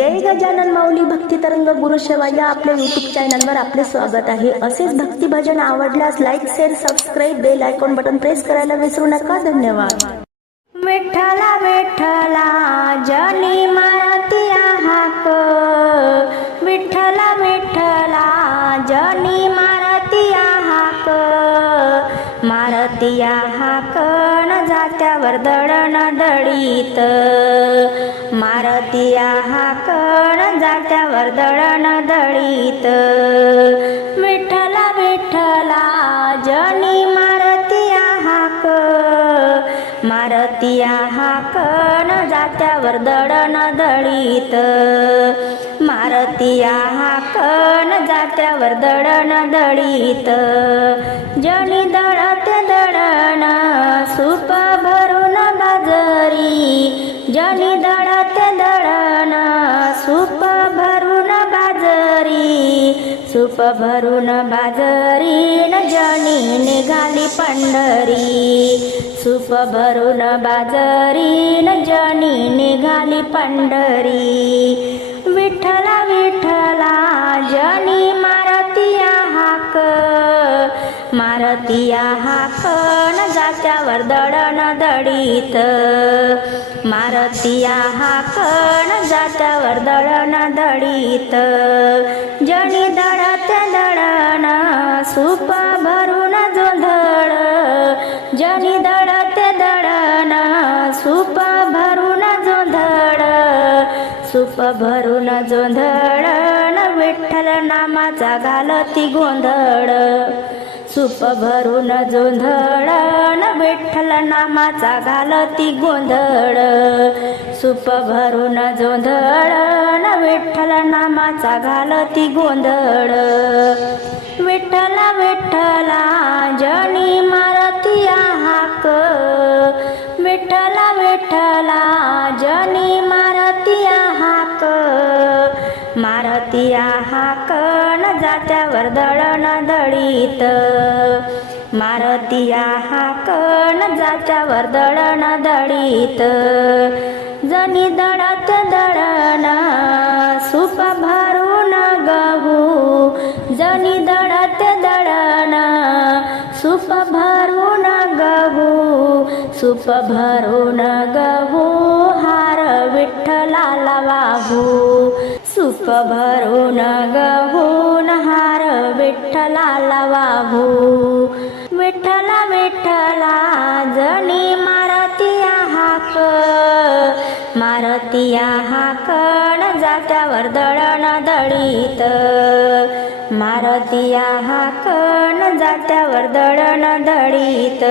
जय गजानन माऊली भक्ती तरंग गुरु सेवा या आपल्या युट्यूब चॅनलवर आपले स्वागत आहे. असेच भक्ती भजन आवडल्यास like share subscribe bell icon button press करायला विसरू नका. धन्यवाद. विठ्ठला विठ्ठला जनी मारती हाक विठ्ठला विठ्ठला जनी मारती हा कण जात्यावर दळण दळीत. मारतिया हा कण जात्यावर दळण दळीत. विठ्ठला विठ्ठला जनी मारती हाक मारतिया हाकण जात्यावर दळण दळीत. मारतिया हाकण जात्यावर दळण दळीत. जणी दळते दळण सूप भरून बाजरी. जणी दळते दळण सूप भरून बाजरी. सूप भरून बाजरी न जणी निघाली पंढरी. सूप भरून बाजरी न जणी निघाली पंढरी. विठ्ठला विठ्ठला जनी मारतिया हाक. मारतिया हाक न जात्यावर दळण दडीत. मारतिया हाक न जात्यावर दळण दडीत. जनी दडत दळण सुप भरून जोंधळ. जनी दडत दळण सुप सूप भरून जोंधळ विठ्ठल नामाचा घालती गोंधळ. सूप भरून जोंधळ विठ्ठल नामाचा घालती गोंधळ. सूप भरून जोंधळ विठ्ठल नामाचा घालती गोंधळ. विठ्ठला विठ्ठला जनी मारती हाक. विठ्ठला विठ्ठला जनी मारतिया हाकण जात्यावर दळण दळीत. मारतिया हा कण जात्यावर दळण दळीत. जणी दळत दळण सूप भरून गहू. जणी दळत दळण सूप भरून गहू. सूप भरून गहू हार विठ्ठला वाहू. सूप भरून गहून हार विठ्ठलाला वाहू विठ्ठला विठ्ठला जणी मारतिया हाक. मारतिया हाकण जात्यावर दळण दळीत. मारतिया हाकण जात्यावर दळण दळीत.